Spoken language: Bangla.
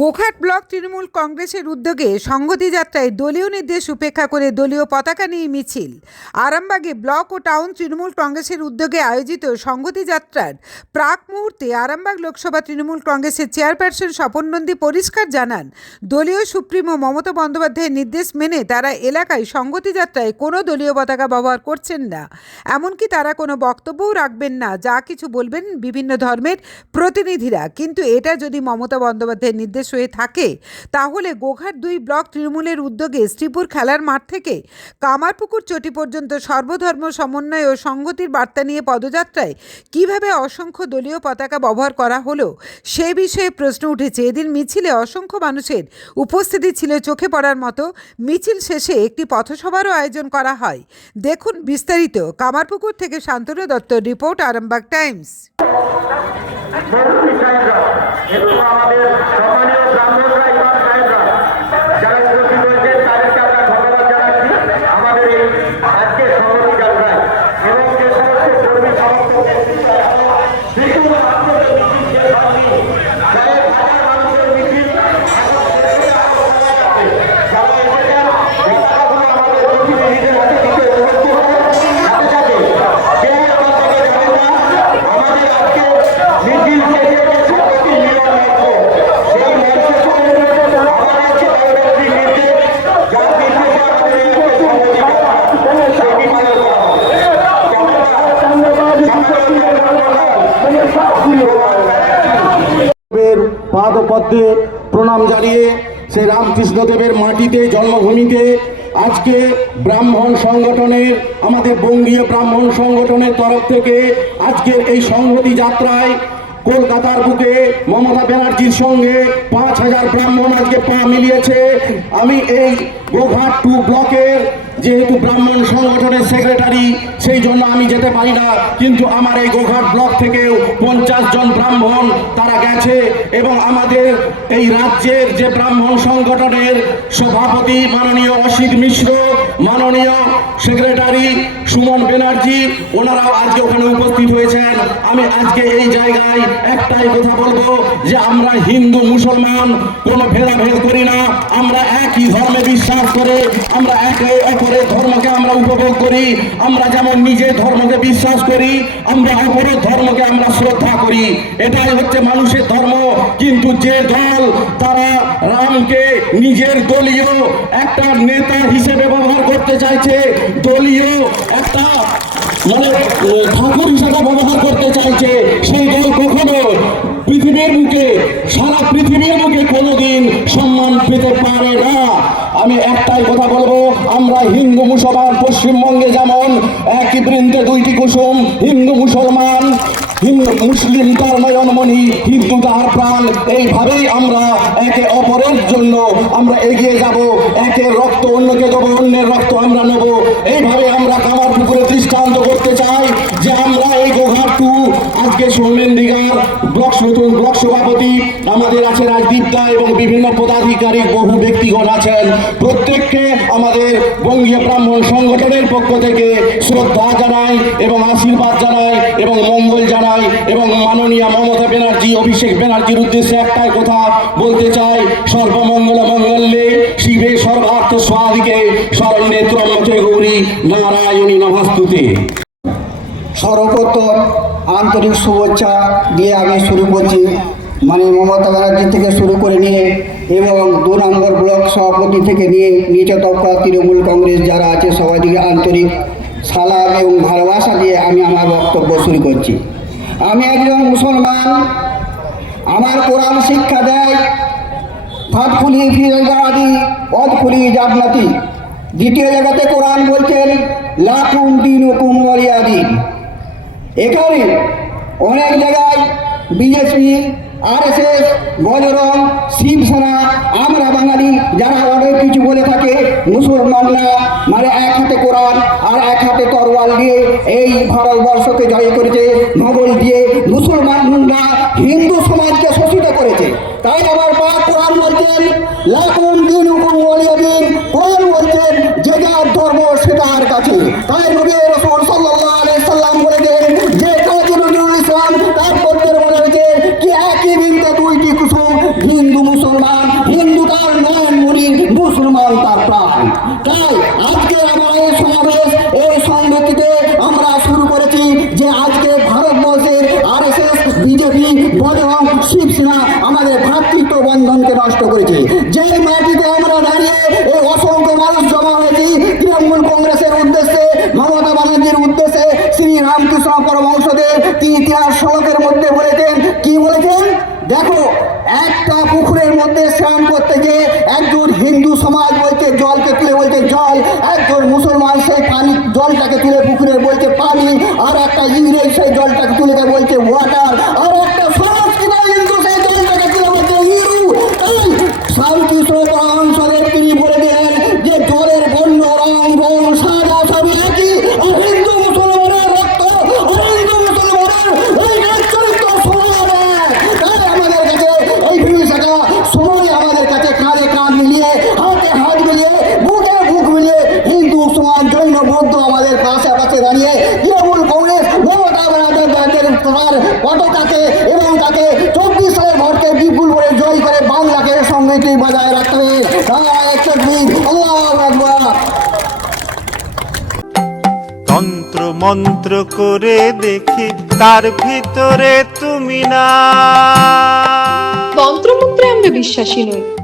গোঘাট ব্লক তৃণমূল কংগ্রেসের উদ্যোগে সংহতি যাত্রায় দলীয় নির্দেশ উপেক্ষা করে দলীয় পতাকা নিয়ে মিছিল। আরামবাগে ব্লক ও টাউন তৃণমূল কংগ্রেসের উদ্যোগে আয়োজিত সংহতি যাত্রার প্রাক মুহূর্তে আরামবাগ লোকসভা তৃণমূল কংগ্রেসের চেয়ারপারসন স্বপন নন্দী পরিষ্কার জানান, দলীয় সুপ্রিমো মমতা বন্দ্যোপাধ্যায়ের নির্দেশ মেনে তারা এলাকায় সংহতি যাত্রায় কোনো দলীয় পতাকা ব্যবহার করছেন না। এমনকি তারা কোনো বক্তব্যও রাখবেন না, যা কিছু বলবেন বিভিন্ন ধর্মের প্রতিনিধিরা। কিন্তু এটা যদি মমতা বন্দ্যোপাধ্যায়ের নির্দেশ হয়ে থাকে। তাহলে গোঘাট দুই ব্লক তৃণমূলের উদ্যোগে শ্রীপুর খেলার মাঠ থেকে কামারপুকুর চটি পর্যন্ত সর্বধর্ম সমন্বয় ও সংহতির বার্তা নিয়ে পদযাত্রায় কীভাবে অসংখ্য দলীয় পতাকা ব্যবহার করা হলো, সে বিষয়ে প্রশ্ন উঠেছে। এদিন মিছিলে অসংখ্য মানুষের উপস্থিতি ছিল, চোখে পড়ার মতো। মিছিল শেষে একটি পথসভারও আয়োজন করা হয়। দেখুন বিস্তারিত। কামারপুকুর থেকে শান্তনু দত্ত, রিপোর্ট আরামবাগ টাইমস। মৌলভী সাহেবরা এবং আমাদের সম্মানীয় ব্রাহ্মণরা ইমাম সাহেবরা যারা উপস্থিত হয়েছেন তাদেরকে আমরা ধন্যবাদ জানাচ্ছি আমাদের এই আজকের সংগঠন যাত্রায় এবং যে সমস্ত কর্মী সমর্থকদের বিপুল আত্মীয় মিছিল শেষ হয়নি কয়েক হাজার মানুষের মিছিল এখন শেষ হয়ে আরও করা যাচ্ছে যারা এসেছেন পতাকাগুলো আমাদের প্রতিনিধিদের হাতে দিতে অনুরোধ করব সাথে সাথে কেউ আমার থেকে যাবে না আমাদের আজকে মিছিল শেষে যে সংগতি মিলন মঞ্চ সেই মঞ্চে চলে আমার আজকে দলনেত্রীর নির্দেশ যার নির্দেশে আমাদের এই আজকে সংগতি যাত্রা সেটি পালন করা হবে দেবের পাদপদ্মে প্রণাম জানিয়ে সেই রামকৃষ্ণদেবের মাটিতে, জন্মভূমিতে আজকে ব্রাহ্মণ সংগঠনের, আমাদের বঙ্গীয় ব্রাহ্মণ সংগঠনের তরফ থেকে আজকে এই সংহতি যাত্রায় কলকাতার বুকে মমতা ব্যানার্জির সঙ্গে পাঁচ হাজার ব্রাহ্মণ আজকে পা মিলিয়েছে। আমি এই গোঘাট টু ব্লকের যেহেতু ব্রাহ্মণ সংগঠনের সেক্রেটারি সেই জন্য আমি যেতে পারি না। কিন্তু আমার এই গোঘাট ব্লক থেকেও পঞ্চাশ জন ব্রাহ্মণ তারা গেছে এবং আমাদের এই রাজ্যের যে ব্রাহ্মণ সংগঠনের সভাপতি মাননীয় অসিত মিশ্র, মাননীয় সেক্রেটারি সুমন ব্যানার্জি, ওনারাও আজকে ওখানে উপস্থিত হয়েছেন। আমি আজকে এই জায়গায় একটাই কথা বলব যে আমরা হিন্দু, মুসলমান কোনো ভেদাভেদ করি না। আমরা একই ধর্মে বিশ্বাস করে, আমরা একে অপরের ধর্মকে আমরা উপভোগ করি। আমরা যেমন নিজের ধর্মকে বিশ্বাস করি, আমরা অপরের ধর্মকে আমরা শ্রদ্ধা করি। এটাই হচ্ছে মানুষের ধর্ম। কিন্তু যে দল, তারা রামকে নিজের দলীয় একটা নেতা হিসেবে ব্যবহার করতে চাইছে। দলীয় একটা মানে ঠাকুর হিসেবে ব্যবহার করতে চাইছে সেই দল কখনো পৃথিবীর মুখে সারা পৃথিবীর মুখে কোনোদিন সম্মান পেতে পারে না। আমি একটাই কথা বলব, আমরা হিন্দু মুসলমান পশ্চিমবঙ্গে যেমন একই বৃন্দে দুইটি কুসুম, হিন্দু মুসলমান মুসলিম তার নয়নমণি হিন্দু তাহার প্রাণ, এইভাবেই আমরা একে অপরের জন্য আমরা এগিয়ে যাব, একে রক্ত অন্যকে দেবো, অন্যের রক্ত আমরা নেব, এইভাবে দৃষ্টান্ত করতে চাই যে আমরা এই গোঘাট টু আজকে সৌমেন দিঘার ব্লক নতুন ব্লক সভাপতি আমাদের আছে রাজদীপ দা এবং বিভিন্ন পদাধিকারী বহু ব্যক্তিগণ আছেন। প্রত্যেককে আমাদের বঙ্গীয় ব্রাহ্মণ সংগঠনের পক্ষ থেকে শ্রদ্ধা জানাই এবং আশীর্বাদ জানাই এবং মঙ্গল জানাই এবং মাননীয় মমতা ব্যানার্জি, অভিষেক ব্যানার্জির উদ্দেশ্যে একটাই কথা বলতে চাই। সর্বমঙ্গল মঙ্গলে শিবে সর্বার্থ স্বাদিকে শরণ্যে ত্রম্বকে গৌরী নারায়ণী নমস্তুতে। সর্বপ্রথম আন্তরিক শুভেচ্ছা দিয়ে আমি শুরু করছি। মানে মমতা ব্যানার্জি থেকে শুরু করে নিয়ে এবং দু নম্বর ব্লক সভাপতি থেকে নিয়ে নিচে তবকা তৃণমূল কংগ্রেস যারা আছে, সবাই দিকে আন্তরিক সালাম এবং ভালোবাসা দিয়ে আমি আমার বক্তব্য শুরু করছি। আমি একজন মুসলমান, আমার কোরআন শিক্ষা দেয় ফাটফুলি ফিরাদি অদফুলি জান্নাতি দ্বিতীয় জায়গাতে কোরআন বলছেন, লাকুম দিন হুকুম দিন। এখানে অনেক জায়গায় বিজেপি, আরএসএস বজরং শিবসেনা, আমরা বাঙালি যারা অনেক কিছু বলে থাকে, মুসলমানরা মানে এক হাতে কোরআন আর এক হাতে তরোয়াল দিয়ে এই ভারতবর্ষকে জয় করেছে, মোগল দিয়ে মুসলমানরা হিন্দু সমাজকে শোষিত করেছে। তাই আমার মা কোরআন বলছেন হুকুম দিন কোরআন বলছেন, যে যার ধর্ম সে তার কাছে। তাই নষ্ট করেছে। যেই মাটিতে আমরা দাঁড়িয়ে এই অসংখ্য মানুষ জমা হয়েছি, তৃণমূল কংগ্রেসের উদ্দেশ্যে, মমতা ব্যানার্জির উদ্দেশ্যে, শ্রী রামকৃষ্ণ পরমহংসদেব তিনি ইতিহাস শ্লোকের মধ্যে বলেছেন, কি বলেছেন? দেখো, একটা পুকুরের মধ্যে স্নান করতে গিয়ে একজন হিন্দু সমাজ বলতে জলকে তুলে বলতে জল। একজন মুসলমান সেই পানি, জলটাকে তুলে পুকুরের বলতে পানি। আর একটা ইংরেজ সেই জলটাকে তার পতাকাকে এবং তাকে চব্বিশ সালের ভোটকে বিপুল করে জয় করে বাংলাকে সংগীতি বজায় রাখতে হবে। তন্ত্র মন্ত্র করে দেখি তার ভিতরে তুমি না। তন্ত্রমন্ত্রে আমরা বিশ্বাসী নই।